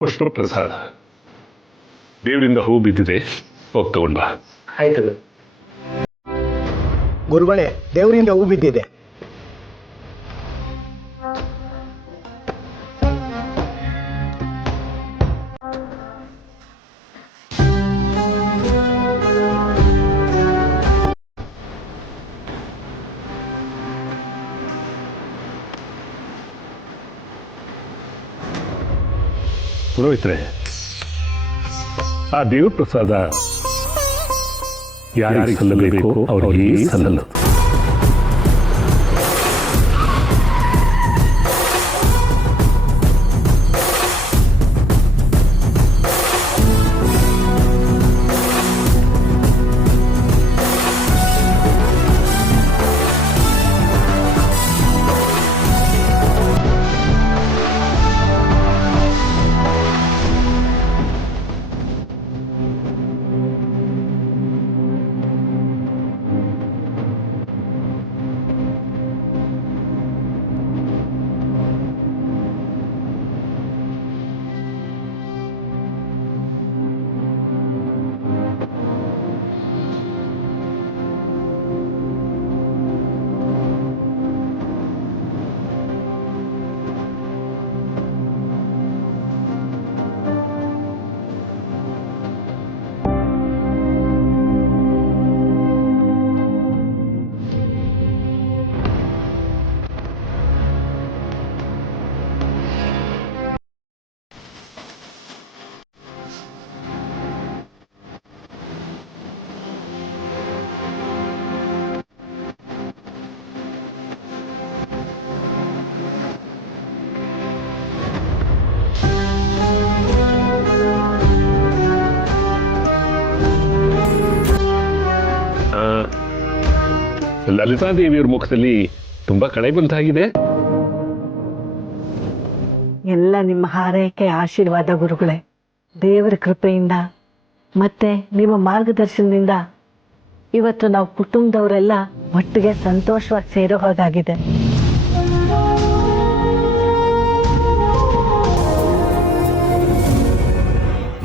ಪುಷ್ಪ ಪ್ರಸಾದ ದೇವರಿಂದ ಹೂ ಬಿದ್ದಿದೆ, ಹೋಗಿ ತಗೊಂಡ್ ಬಾ. ಆಯ್ತು ಗುರುಗಳೇ, ದೇವರಿಂದ ಹೂ ಬಿದ್ದಿದೆ. ಪುರೋಹಿತರೆ, ಆ ದೇವ್ರ ಪ್ರಸಾದ ಯಾರಿಗೆ ಸಲ್ಲಬೇಕು ಅವ್ರಿಗೆ ಸಲ್ಲಲ್ಲ. ಲಲಿತಾದೇವಿಯವ್ರ ಮುಖದಲ್ಲಿ ತುಂಬಾ ಕಳೆ ಬಂತಾಗಿದೆ. ಎಲ್ಲ ನಿಮ್ಮ ಹಾರೈಕೆ ಆಶೀರ್ವಾದ ಗುರುಗಳೇ. ದೇವರ ಕೃಪೆಯಿಂದ ಮತ್ತೆ ನಿಮ್ಮ ಮಾರ್ಗದರ್ಶನದಿಂದ ಇವತ್ತು ನಾವು ಕುಟುಂಬದವರೆಲ್ಲ ಒಟ್ಟಿಗೆ ಸಂತೋಷವಾಗಿ ಸೇರೋ ಹಾಗಾಗಿದೆ.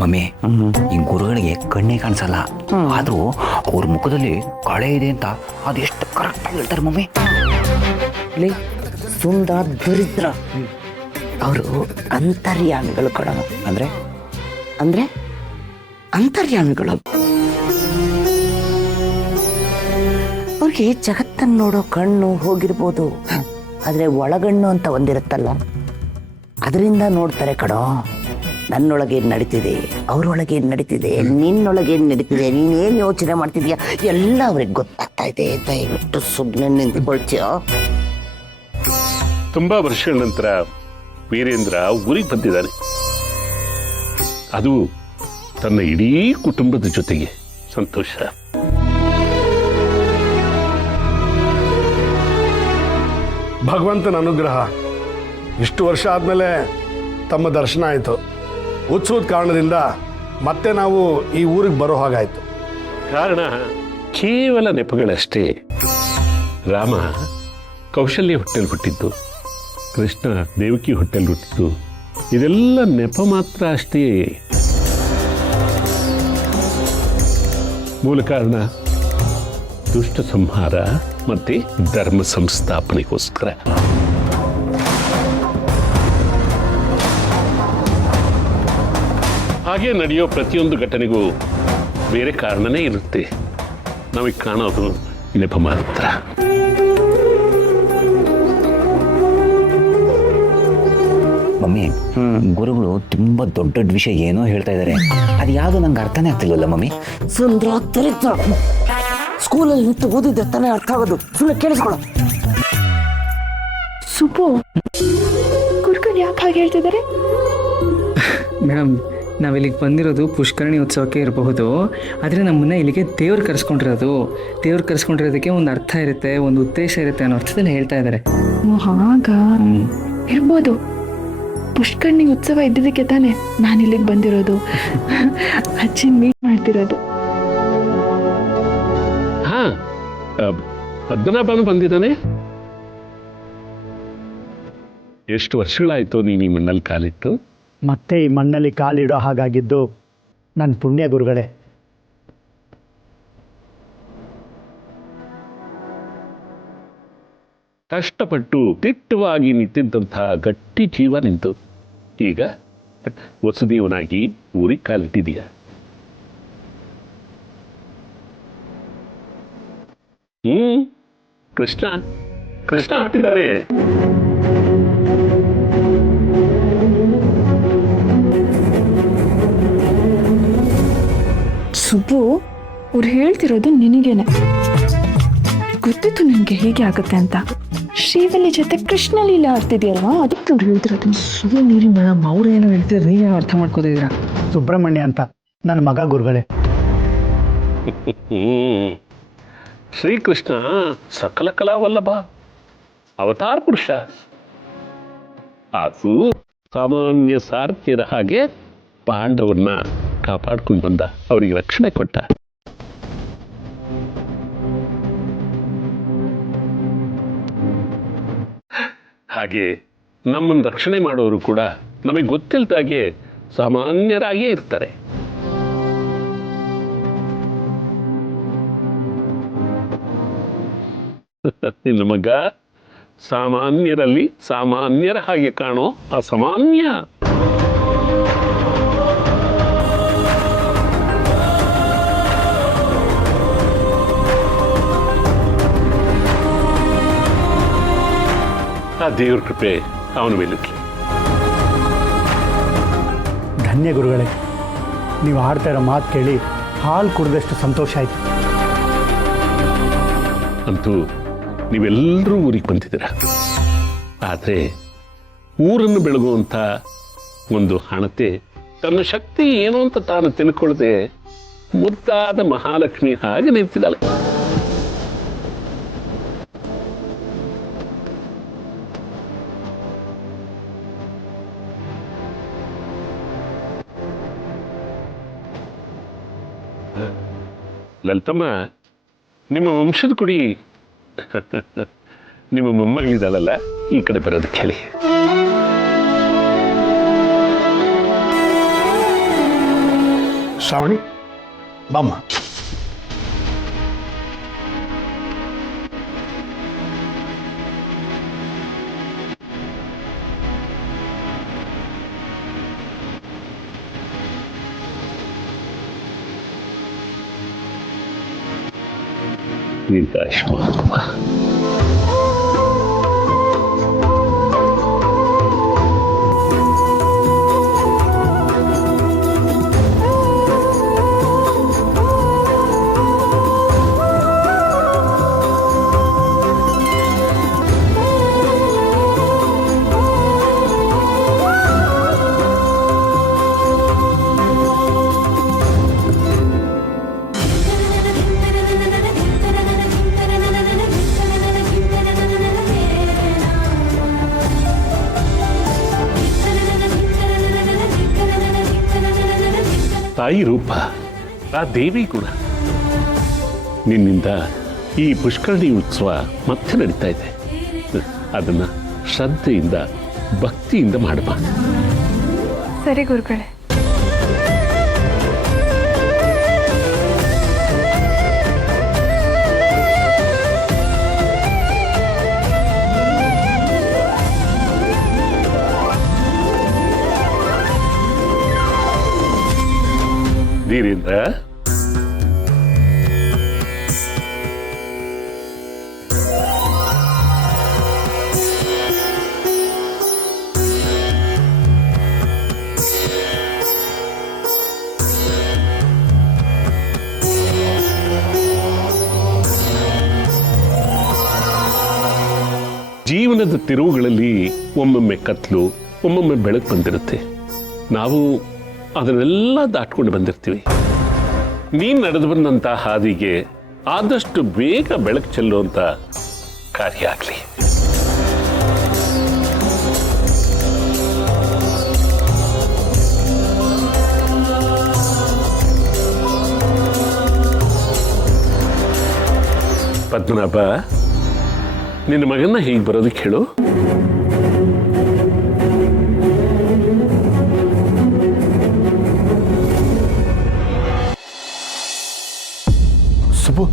ಮಮ್ಮಿ, ಈ ಗುರುಗಳಿಗೆ ಕಣ್ಣೇ ಕಾಣಿಸಲ್ಲ, ಆದ್ರೂ ಅವ್ರ ಮುಖದಲ್ಲಿ ಕಳೆ ಇದೆ ಅಂತ ಅದೆಷ್ಟು ಕರೆಕ್ಟ್ ಆಗಿ ಹೇಳ್ತಾರೆ ಮಮ್ಮಿ. ಸುಂದ ದರಿದ್ರ ಅವರು ಅಂತರ್ಯಾಮಿಗಳು ಕಡ. ಅಂದ್ರೆ ಅಂದ್ರೆ ಅಂತರ್ಯಾಮಿಗಳು. ಅವ್ರಿಗೆ ಜಗತ್ತನ್ನು ನೋಡೋ ಕಣ್ಣು ಹೋಗಿರ್ಬೋದು, ಆದ್ರೆ ಒಳಗಣ್ಣು ಅಂತ ಒಂದಿರುತ್ತಲ್ಲ, ಅದರಿಂದ ನೋಡ್ತಾರೆ ಕಣೋ. ನನ್ನೊಳಗೆ ಏನು ನಡೀತಿದೆ, ಅವ್ರೊಳಗೆ ಏನು ನಡೀತಿದೆ, ನಿನ್ನೊಳಗೆ ಏನು ನಡೀತಿದೆ, ನೀನೇನು ಯೋಚನೆ ಮಾಡ್ತಿದ್ಯಾ ಎಲ್ಲ ಅವ್ರಿಗೆ ಗೊತ್ತಾಗ್ತಾ ಇದೆ. ದಯವಿಟ್ಟು ಸುಮ್ಮನೆ ನಿಂತ್ಕೊಳ್ತೀಯೋ. ತುಂಬಾ ವರ್ಷಗಳ ನಂತರ ವೀರೇಂದ್ರ ಊರಿಗೆ ಬಂದಿದ್ದಾನೆ, ಅದು ತನ್ನ ಇಡೀ ಕುಟುಂಬದ ಜೊತೆಗೆ. ಸಂತೋಷ. ಭಗವಂತನ ಅನುಗ್ರಹ. ಇಷ್ಟು ವರ್ಷ ಆದಮೇಲೆ ತಮ್ಮ ದರ್ಶನ ಆಯಿತು. ಉತ್ಸವದ ಕಾರಣದಿಂದ ಮತ್ತೆ ನಾವು ಈ ಊರಿಗೆ ಬರೋ ಹಾಗಾಯಿತು. ಕಾರಣ ಕೇವಲ ನೆಪಗಳಷ್ಟೇ. ರಾಮ ಕೌಶಲ್ಯ ಹೊಟ್ಟೆಲ್ ಹುಟ್ಟಿದ್ದು, ಕೃಷ್ಣ ದೇವಕಿ ಹೊಟ್ಟೆಲ್ ಹುಟ್ಟಿದ್ದು, ಇದೆಲ್ಲ ನೆಪ ಮಾತ್ರ ಅಷ್ಟೇ. ಮೂಲ ಕಾರಣ ದುಷ್ಟ ಸಂಹಾರ ಮತ್ತೆ ಧರ್ಮ ಸಂಸ್ಥಾಪನೆಗೋಸ್ಕರ. ಹಾಗೆ ನಡೆಯೋ ಪ್ರತಿಯೊಂದು ಘಟನೆಗೂ ಬೇರೆ ಕಾರಣನೇ ಇರುತ್ತೆ. ನಾವೀಗ ಕಾಣೋದು ನೆಪ ಮಾತ್ರ. ಮಮ್ಮಿ ಗುರುಗಳು ತುಂಬಾ ದೊಡ್ಡ ದೊಡ್ಡ ವಿಷಯ ಏನೋ ಹೇಳ್ತಾ ಇದ್ದಾರೆ, ಅದು ಯಾವುದು ನಂಗೆ ಅರ್ಥನೇ ಆಗ್ತಿಲ್ವಲ್ಲ ಮಮ್ಮಿ. ಸುಂದ್ರ ಚರಿತ್ರ ಸ್ಕೂಲಲ್ಲಿ ನಿಂತು ಓದಿದ್ರೆ ತಾನೇ ಅರ್ಥ ಆಗೋದು. ಸುಮ್ಮನೆ ಕೇಳಿಸ್ಕೊಳ್ಳೋ. ಸುಬ್ಬು, ಗುರುಗಳು ಯಾಕೆ ಹಾಗೆ ಹೇಳ್ತಿದ್ದಾರೆ? ಮೇಡಮ್, ನಾವಿಲ್ಲಿಗೆ ಬಂದಿರೋದು ಪುಷ್ಕರಣಿ ಉತ್ಸವಕ್ಕೆ ಇರಬಹುದು, ಆದರೆ ನಮ್ಮನ್ನ ಇಲ್ಲಿಗೆ ದೇವ್ರು ಕರೆಸ್ಕೊಂಡಿರೋದಕ್ಕೆ ಒಂದು ಅರ್ಥ ಇರುತ್ತೆ, ಒಂದು ಉದ್ದೇಶ ಇರುತ್ತೆ ಅನ್ನೋ ಅರ್ಥದಲ್ಲಿ ಹೇಳ್ತಾ ಇದ್ದಾರೆ. ಓ ಹಾಗ ಇರ್ಬೋದು. ಪುಷ್ಕರಣಿ ಉತ್ಸವ ಇದ್ದಿದ್ದಕ್ಕೆ ತಾನೇ ನಾನು ಇಲ್ಲಿಗೆ ಬಂದಿರೋದು, ಅಜ್ಜಿ ಮೀಟ್ ಮಾಡ್ತಿರೋದು. ಹಾ, ಪದ್ಮನಾಭನು ಬಂದಿದ್ದಾನೆ. ಎಷ್ಟು ವರ್ಷಗಳಾಯ್ತು ನೀನು ಈ ಮಣ್ಣಲ್ಲಿ ಕಾಲಿಟ್ಟು? ಮತ್ತೆ ಈ ಮಣ್ಣಲ್ಲಿ ಕಾಲಿಡೋ ಹಾಗಾಗಿದ್ದು ನನ್ನ ಪುಣ್ಯ ಗುರುಗಳೇ. ಕಷ್ಟಪಟ್ಟು ದಿಟ್ಟವಾಗಿ ನಿಂತಿದ್ದಂತಹ ಗಟ್ಟಿ ಜೀವ ನಿಂತು ಈಗ ವಸುದೇವನಾಗಿ ಊರಿಗೆ ಕಾಲಿಟ್ಟಿದೀಯ. ಕೃಷ್ಣ ಹಾಕ್ತಿದ್ದಾರೆ. ಸುಬ್ಬು, ಅವ್ರು ಹೇಳ್ತಿರೋದು ನಿನಗೇನೆ. ಗೊತ್ತಿತ್ತು ನಿನಗೆ ಹೀಗೆ ಆಗುತ್ತೆ ಅಂತ. ಶ್ರೀವಲ್ಲಿ ಜೊತೆ ಕೃಷ್ಣ ಲೀಲೆ ಆಡ್ತಿದ್ಯಲ್ವಾ, ಅದಕ್ಕೆ ಅವ್ರು ಹೇಳ್ತಿರೋದು. ನೀರಿ ಮೇಡಮ್, ಅವ್ರು ಏನೋ ಹೇಳ್ತಿದ್ರೆ ನೀವೇನು ಅರ್ಥ ಮಾಡ್ಕೋತಿದ್ದೀರಾ? ಸುಬ್ರಹ್ಮಣ್ಯ ಅಂತ ನನ್ನ ಮಗ ಗುರುಗಳೇ. ಶ್ರೀಕೃಷ್ಣ ಸಕಲ ಕಲಾವಲ್ಲಭ, ಅವತಾರ ಪುರುಷ. ಅದು ಸಾಮಾನ್ಯ ಸಾರಥ್ಯದ ಹಾಗೆ ಪಾಂಡವರನ್ನ ಕಾಪಾಡ್ಕೊಂಡು ಬಂದ, ಅವರಿಗೆ ರಕ್ಷಣೆ ಕೊಟ್ಟ. ಹಾಗೆ ನಮ್ಮನ್ನು ರಕ್ಷಣೆ ಮಾಡೋರು ಕೂಡ ನಮಗೆ ಗೊತ್ತಿಲ್ಲದಾಗೆ ಸಾಮಾನ್ಯರಾಗೇ ಇರ್ತಾರೆ. ನಿನ್ನ ಮಗ ಸಾಮಾನ್ಯರಲ್ಲಿ ಸಾಮಾನ್ಯರ ಹಾಗೆ ಕಾಣೋ ಅಸಾಮಾನ್ಯ. ಆ ದೇವ್ರ ಕೃಪೆ ಅವನ ಮೇಲಿರಲಿ. ಧನ್ಯ ಗುರುಗಳೇ, ನೀವು ಆಡ್ತಾ ಇರೋ ಮಾತು ಕೇಳಿ ಹಾಲು ಕುಡಿದಷ್ಟು ಸಂತೋಷ ಆಯಿತು. ಅಂತೂ ನೀವೆಲ್ಲರೂ ಊರಿಗೆ ಬಂದಿದ್ದೀರ. ಆದರೆ ಊರನ್ನು ಬೆಳಗುವಂಥ ಒಂದು ಹಣತೆ ತನ್ನ ಶಕ್ತಿ ಏನು ಅಂತ ತಾನು ತಿಳ್ಕೊಳ್ಳದೆ ಮುದ್ದಾದ ಮಹಾಲಕ್ಷ್ಮಿ ಹಾಗೆ ನಿಂತಿದ್ದಾಳೆ. ಲಲಿತಮ್ಮ, ನಿಮ್ಮ ವಂಶದ ಕುಡಿ ನಿಮ್ಮ ಮೊಮ್ಮಗಳಿದ್ದಾಳಲ್ಲ, ಈ ಕಡೆ ಬರೋದಕ್ಕೆ ಹೇಳಿ. ಶ್ರಾವಣಿ, ಬಾಮ್ಮ. ದೀರ್ಘಾಯುಷ್ಮಾನ್. ತಾಯಿ ರೂಪ, ಆ ದೇವಿ ಗುಣ. ನಿನ್ನಿಂದ ಈ ಪುಷ್ಕರಣಿ ಉತ್ಸವ ಮತ್ತೆ ನಡೀತಾ ಇದೆ. ಅದನ್ನು ಶ್ರದ್ಧೆಯಿಂದ ಭಕ್ತಿಯಿಂದ ಮಾಡಬಾ. ಸರಿ ಗುರುಗಳೇ. ಧೀರೇಂದ್ರ, ಜೀವನದ ತಿರುವುಗಳಲ್ಲಿ ಒಮ್ಮೊಮ್ಮೆ ಕತ್ಲು, ಒಮ್ಮೊಮ್ಮೆ ಬೆಳಕು ಬಂದಿರುತ್ತೆ. ನಾವು ಅದನ್ನೆಲ್ಲ ದಾಟ್ಕೊಂಡು ಬಂದಿರ್ತೀವಿ. ನೀನು ನಡೆದು ಬಂದಂಥ ಹಾದಿಗೆ ಆದಷ್ಟು ಬೇಗ ಬೆಳಕು ಚೆಲ್ಲುವಂಥ ಕಾರ್ಯ ಆಗಲಿ. ಪದ್ಮನಾಭ, ನಿನ್ನ ಮಗನ್ನ ಹೀಗೆ ಬರೋದಕ್ಕೆ ಹೇಳು. ಸುಬ್ಬು,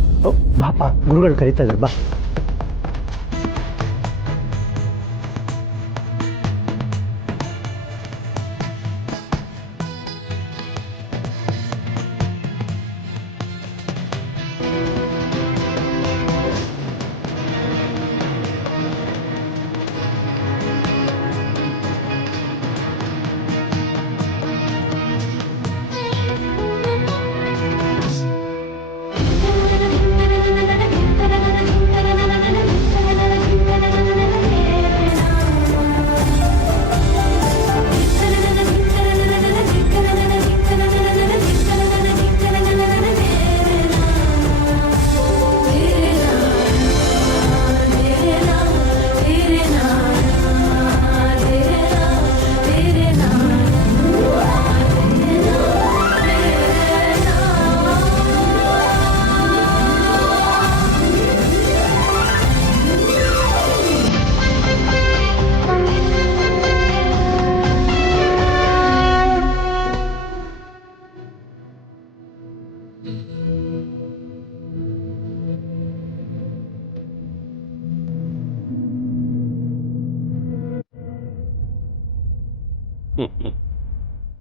ಬಾಪ, ಗುರುಗಳು ಕರೀತಾ ಇದ್ದಾರೆ, ಬಾ.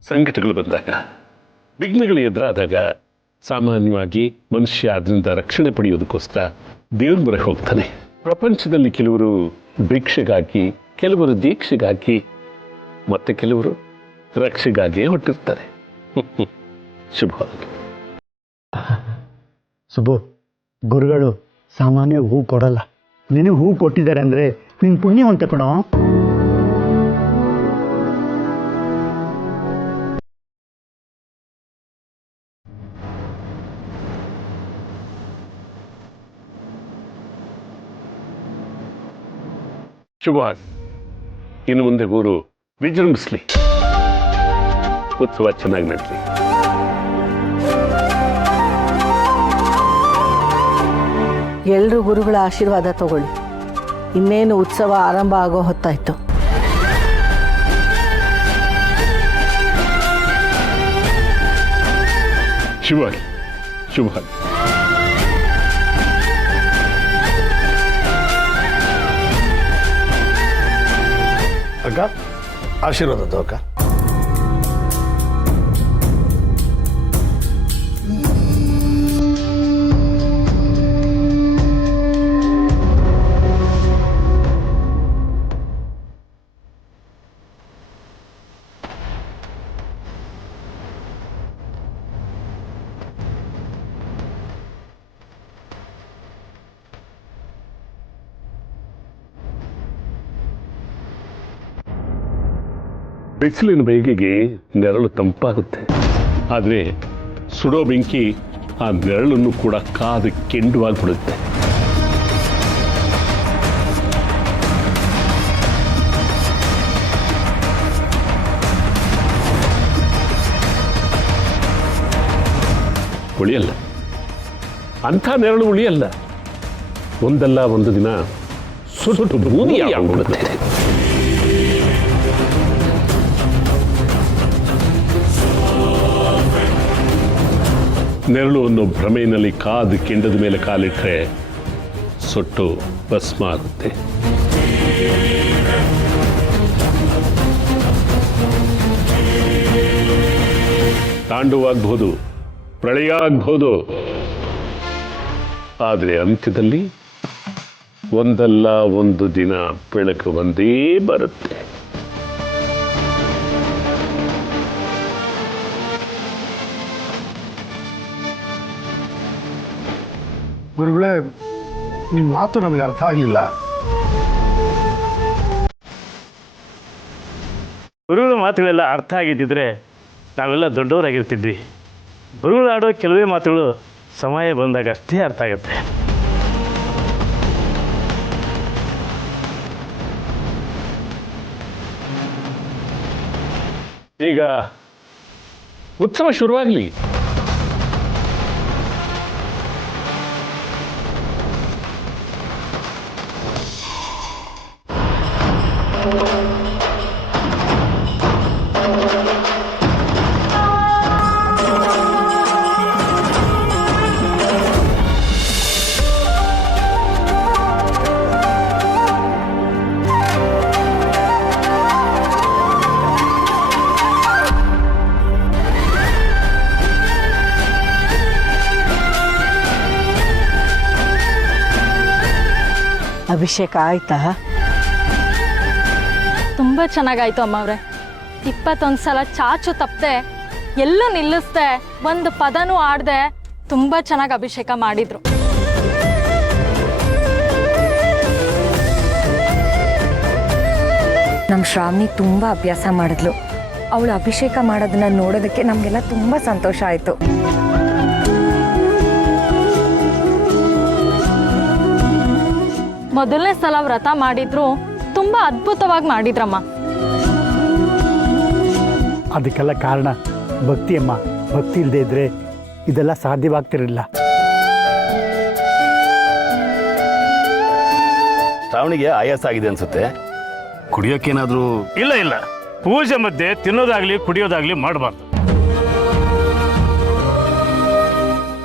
ಸಂಕಟಗಳು ಬಂದಾಗ, ವಿಘ್ನಗಳು ಎದುರಾದಾಗ ಸಾಮಾನ್ಯವಾಗಿ ಮನುಷ್ಯ ಅದರಿಂದ ರಕ್ಷಣೆ ಪಡೆಯೋದಕ್ಕೋಸ್ಕರ ದೇವ್ರ ಮೊರೆ ಹೋಗ್ತಾನೆ. ಪ್ರಪಂಚದಲ್ಲಿ ಕೆಲವರು ಭಿಕ್ಷೆಗಾಗಿ, ಕೆಲವರು ದೀಕ್ಷೆಗಾಗಿ, ಮತ್ತೆ ಕೆಲವರು ರಕ್ಷೆಗಾಗಿಯೇ ಹೊಟ್ಟಿರ್ತಾರೆ. ಶುಭವಾಗಿ. ಸುಬ್ಬು, ಗುರುಗಳು ಸಾಮಾನ್ಯ ಹೂ ಕೊಡಲ್ಲ. ನಿನಗೆ ಹೂ ಕೊಟ್ಟಿದ್ದಾರೆ ಅಂದರೆ ನಿನ್ನ ಪುಣ್ಯವಂತ ಕಣೋ. ಶುಭವಾಗಿ. ಇನ್ನು ಮುಂದೆ ಊರು ವಿಜೃಂಭಿಸ್ಲಿ, ಉತ್ಸವ ಚೆನ್ನಾಗಿ ನಡೀಲಿ. ಎಲ್ಲರೂ ಗುರುಗಳ ಆಶೀರ್ವಾದ ತಗೊಳ್ಳಿ. ಇನ್ನೇನು ಉತ್ಸವ ಆರಂಭ ಆಗೋ ಹೊತ್ತಾಯ್ತು. ಶುಭವಾಗಿ, ಶುಭವಾಗಿ. ಅಕ್ಕ, ಆಶೀರ್ವಾದ ತಗೋ ಅಕ್ಕ. ಬಿಸಿಲಿನ ಬೇಗೆಗೆ ನೆರಳು ತಂಪಾಗುತ್ತೆ, ಆದರೆ ಸುಡೋ ಬೆಂಕಿ ಆ ನೆರಳನ್ನು ಕೂಡ ಕಾದು ಕೆಂಡುವಾಗಿಬಿಡುತ್ತೆ. ಉಳಿಯಲ್ಲ, ಅಂಥ ನೆರಳು ಉಳಿಯಲ್ಲ. ಒಂದಲ್ಲ ಒಂದು ದಿನ ಸುಟ್ಟು ಬೂದಿಯಾಗ್ಬಿಡುತ್ತೆ. ನೆರಳು ಅನ್ನೋ ಭ್ರಮೆಯಲ್ಲಿ ಕಾದು ಕೆಂಡದ ಮೇಲೆ ಕಾಲಿಟ್ಟರೆ ಸುಟ್ಟು ಭಸ್ಮ ಆಗುತ್ತೆ. ತಾಂಡವಾಗಬಹುದು, ಪ್ರಳಯ ಆಗಬಹುದು, ಆದರೆ ಅಂತ್ಯದಲ್ಲಿ ಒಂದಲ್ಲ ಒಂದು ದಿನ ಬೆಳಕು ಒಂದೇ ಬರುತ್ತೆ. ಗುರುಗಳೇ, ನಿಮ್ಮ ಮಾತು ನಮಗೆ ಅರ್ಥ ಆಗಲಿಲ್ಲ. ಗುರುಗಳ ಮಾತುಗಳೆಲ್ಲ ಅರ್ಥ ಆಗಿದ್ದಿದ್ರೆ ನಾವೆಲ್ಲ ದೊಡ್ಡವರಾಗಿರ್ತಿದ್ವಿ. ಗುರುಗಳು ಆಡೋ ಕೆಲವೇ ಮಾತುಗಳು ಸಮಯ ಬಂದಾಗ ಅಷ್ಟೇ ಅರ್ಥ ಆಗುತ್ತೆ. ಈಗ ಉತ್ಸವ ಶುರುವಾಗಲಿ. ಅಭಿಷೇಕ ಆಯ್ತಾ? ತುಂಬ ಚೆನ್ನಾಗಾಯ್ತು ಅಮ್ಮವ್ರೆ. 21 ಸಲ ಚಾಚು ತಪ್ಪದೆ ಎಲ್ಲೂ ನಿಲ್ಲಿಸ್ದೆ, ಒಂದು ಪದನೂ ಆಡದೆ ತುಂಬ ಚೆನ್ನಾಗಿ ಅಭಿಷೇಕ ಮಾಡಿದ್ರು. ನಮ್ಮ ಶ್ರಾವಣಿ ತುಂಬ ಅಭ್ಯಾಸ ಮಾಡಿದ್ಲು. ಅವಳು ಅಭಿಷೇಕ ಮಾಡೋದನ್ನ ನೋಡೋದಕ್ಕೆ ನಮಗೆಲ್ಲ ತುಂಬ ಸಂತೋಷ ಆಯಿತು. ಮೊದಲನೇ ಸಲ ವ್ರತ ಮಾಡಿದ್ರು, ತುಂಬ ಅದ್ಭುತವಾಗಿ ಮಾಡಿದ್ರಮ್ಮ. ಅದಕ್ಕೆಲ್ಲ ಕಾರಣ ಭಕ್ತಿ ಅಮ್ಮ. ಭಕ್ತಿ ಇಲ್ಲದೆ ಇದ್ದರೆ ಇದೆಲ್ಲ ಸಾಧ್ಯವಾಗ್ತಿರಲಿಲ್ಲ. ಶ್ರಾವಣಿಗೆ ಆಯಾಸ ಆಗಿದೆ ಅನ್ಸುತ್ತೆ. ಕುಡಿಯೋಕ್ಕೇನಾದರೂ? ಇಲ್ಲ ಇಲ್ಲ, ಪೂಜೆ ಮಧ್ಯೆ ತಿನ್ನೋದಾಗ್ಲಿ ಕುಡಿಯೋದಾಗ್ಲಿ ಮಾಡಬಾರ್ದು.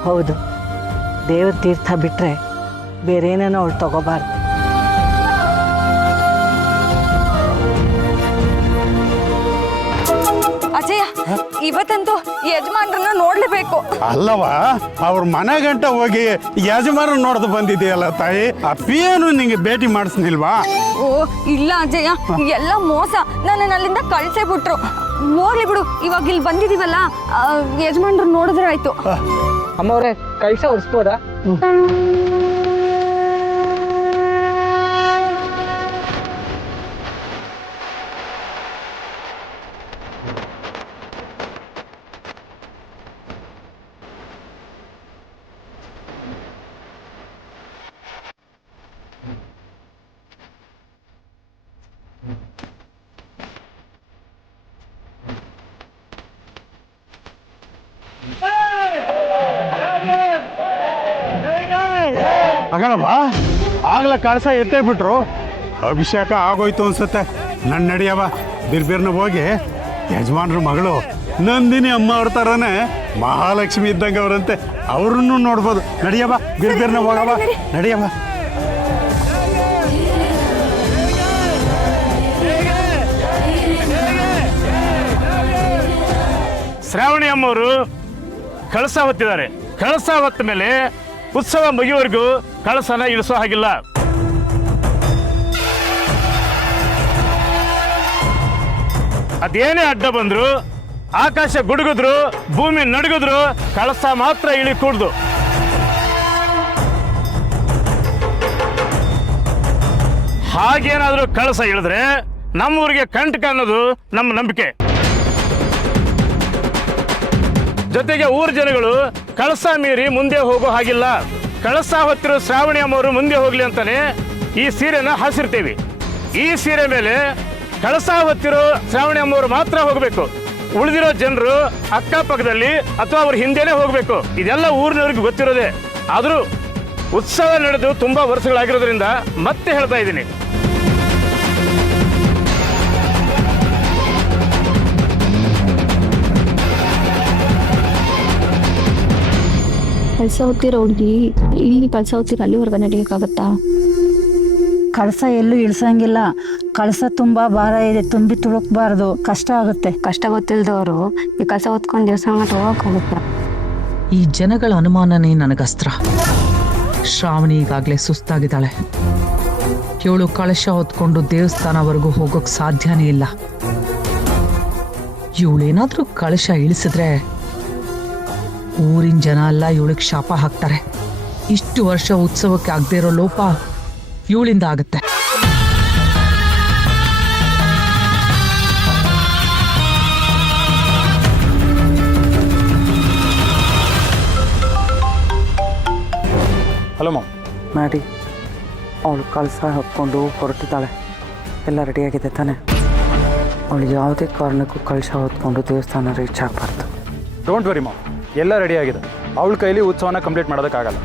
ಹೌದು, ದೇವ್ರ ತೀರ್ಥ ಬಿಟ್ಟರೆ ಬೇರೇನೇನೋ ಅವಳು ತಗೋಬಾರ್ದು. ಅಜಯ, ಇವತ್ತಂತೂ ಯಜಮಾನ್ರನ್ನ ನೋಡ್ಲೇಬೇಕು. ಅಲ್ಲವಾ, ಅವ್ರ ಮನೆ ಗಂಟ ಹೋಗಿ ಯಜಮಾನ ನೋಡ್ದು ಬಂದಿದೆಯಲ್ಲ ತಾಯಿ. ಅಪ್ಪಿಯೇನು ನಿಂಗೆ ಭೇಟಿ ಮಾಡಿಸ್ನಿಲ್ವಾ? ಓ ಇಲ್ಲ ಅಜಯ, ಎಲ್ಲ ಮೋಸ. ನನ್ನನ್ನು ಅಲ್ಲಿಂದ ಕಳ್ಸೇ ಬಿಟ್ರು. ಹೋಗ್ಲಿ ಬಿಡು, ಇವಾಗ ಇಲ್ಲಿ ಬಂದಿದೀವಲ್ಲ, ಯಜಮಾನ್ರು ನೋಡಿದ್ರೆ ಆಯ್ತು. ಅಮ್ಮವ್ರೆ, ಕೈಸ ಉಡ್ಸ್ಬೋದಾ? ಆಗಲ್ಲವಾ, ಆಗ್ಲ ಕಳಸ ಎತ್ತೇ ಬಿಟ್ರು. ಅಭಿಷೇಕ ಆಗೋಯ್ತು ಅನ್ಸುತ್ತೆ. ನನ್ನ ನಡಿಯವ, ಬಿರ್ಬಿರ್ನ ಹೋಗಿ ಯಜಮಾನ್ರ ಮಗಳು ನಂದಿನಿ ಅಮ್ಮ ಅವ್ರ ಥರನೇ ಮಹಾಲಕ್ಷ್ಮಿ ಇದ್ದಂಗೆ ಅವರಂತೆ, ಅವ್ರನ್ನು ನೋಡ್ಬೋದು. ನಡಿಯವ, ಬಿರ್ಬಿರ್ನ ಹೋಗವ, ನಡಿಯವ. ಶ್ರಾವಣಿ ಅಮ್ಮವರು ಕಳಸ ಹೊತ್ತಿದ್ದಾರೆ. ಕಳಸ ಹೊತ್ತ ಮೇಲೆ ಉತ್ಸವ ಮುಗಿಯುವವರೆಗೂ ಕಳಸನ ಇಳಿಸೋ ಹಾಗಿಲ್ಲ. ಅದೇನೇ ಅಡ್ಡ ಬಂದ್ರು, ಆಕಾಶ ಗುಡುಗಿದ್ರು, ಭೂಮಿ ನಡುಗಿದ್ರು, ಕಳಸ ಮಾತ್ರ ಇಳಿ ಕೂಡ್ದು. ಹಾಗೇನಾದ್ರೂ ಕಳಸ ಇಳಿದ್ರೆ ನಮ್ಮೂರಿಗೆ ಕಂಟಕ ಅನ್ನೋದು ನಮ್ಮ ನಂಬಿಕೆ. ಜೊತೆಗೆ ಊರ ಜನಗಳು ಕಳಸ ಮೀರಿ ಮುಂದೆ ಹೋಗೋ ಹಾಗಿಲ್ಲ. ಕಳಸ ಹೊತ್ತಿರೋ ಶ್ರಾವಣಿ ಅಮ್ಮವರು ಮುಂದೆ ಹೋಗ್ಲಿ ಅಂತಾನೆ ಈ ಸೀರೆನ ಹಾಸಿರ್ತೀವಿ. ಈ ಸೀರೆ ಮೇಲೆ ಕಳಸ ಹೊತ್ತಿರೋ ಶ್ರಾವಣಿ ಅಮ್ಮವರು ಮಾತ್ರ ಹೋಗಬೇಕು. ಉಳಿದಿರೋ ಜನರು ಅಕ್ಕಪಕ್ಕದಲ್ಲಿ ಅಥವಾ ಅವ್ರ ಹಿಂದೆನೆ ಹೋಗಬೇಕು. ಇದೆಲ್ಲ ಊರಿನವ್ರಿಗೆ ಗೊತ್ತಿರೋದೆ. ಆದರೂ ಉತ್ಸವ ನಡೆದು ತುಂಬಾ ವರ್ಷಗಳಾಗಿರೋದ್ರಿಂದ ಮತ್ತೆ ಹೇಳ್ತಾ ಇದ್ದೀನಿ. ಕಳಸ ಹೊತ್ತಿರೋ ಹುಡುಗಿ ಇಲ್ಲಿ ಕಳಸ ಹೊತ್ತಿರ ಅಲ್ಲಿವರೆಗೆ ನಡೆಯೋಕ್ಕಾಗತ್ತಾ? ಕಳಸ ಎಲ್ಲೂ ಇಳಿಸಂಗಿಲ್ಲ. ಕಳಸ ತುಂಬಾ ಭಾರ ಇದೆ, ತುಂಬಿ ತುಳುಕ್ಬಾರ್ದು, ಕಷ್ಟ ಆಗುತ್ತೆ. ಕಷ್ಟ ಗೊತ್ತಿಲ್ದವರು ಈ ಕಳಸ ಹೊತ್ಕೊಂಡು ದೇವಸ್ಥಾನ ಹೋಗಕ್ಕೆ ಹೋಗುತ್ತಾ? ಈ ಜನಗಳ ಅನುಮಾನನೇ ನನಗಸ್ತ್ರ. ಶ್ರಾವಣಿ ಈಗಾಗಲೇ ಸುಸ್ತಾಗಿದ್ದಾಳೆ. ಇವಳು ಕಳಶ ಹೊತ್ಕೊಂಡು ದೇವಸ್ಥಾನವರೆಗೂ ಹೋಗೋಕ್ ಸಾಧ್ಯನೇ ಇಲ್ಲ. ಇವಳೇನಾದ್ರೂ ಕಳಶ ಇಳಿಸಿದ್ರೆ ಊರಿನ ಜನ ಎಲ್ಲ ಇವಳಿಗೆ ಶಾಪ ಹಾಕ್ತಾರೆ. ಇಷ್ಟು ವರ್ಷ ಉತ್ಸವಕ್ಕೆ ಆಗದೆ ಇರೋ ಲೋಪ ಇವಳಿಂದ ಆಗುತ್ತೆ. ಮಾಡಿ ಅವಳು ಕಳಸ ಹಾಕ್ಕೊಂಡು ಹೊರಟಿದ್ದಾಳೆ. ಎಲ್ಲ ರೆಡಿಯಾಗಿದೆ ತಾನೆ? ಅವಳು ಯಾವುದೇ ಕಾರಣಕ್ಕೂ ಕಳಶ ಹೊತ್ಕೊಂಡು ದೇವಸ್ಥಾನ ರೀಚ್ ಆಗಬಾರ್ದು. ಡೋಂಟ್ ವರಿ ಮಾಮ್, ಎಲ್ಲ ರೆಡಿ ಆಗಿದೆ. ಅವಳ ಕೈಲಿ ಉತ್ಸವನ ಕಂಪ್ಲೀಟ್ ಮಾಡೋದಕ್ಕಾಗಲ್ಲ.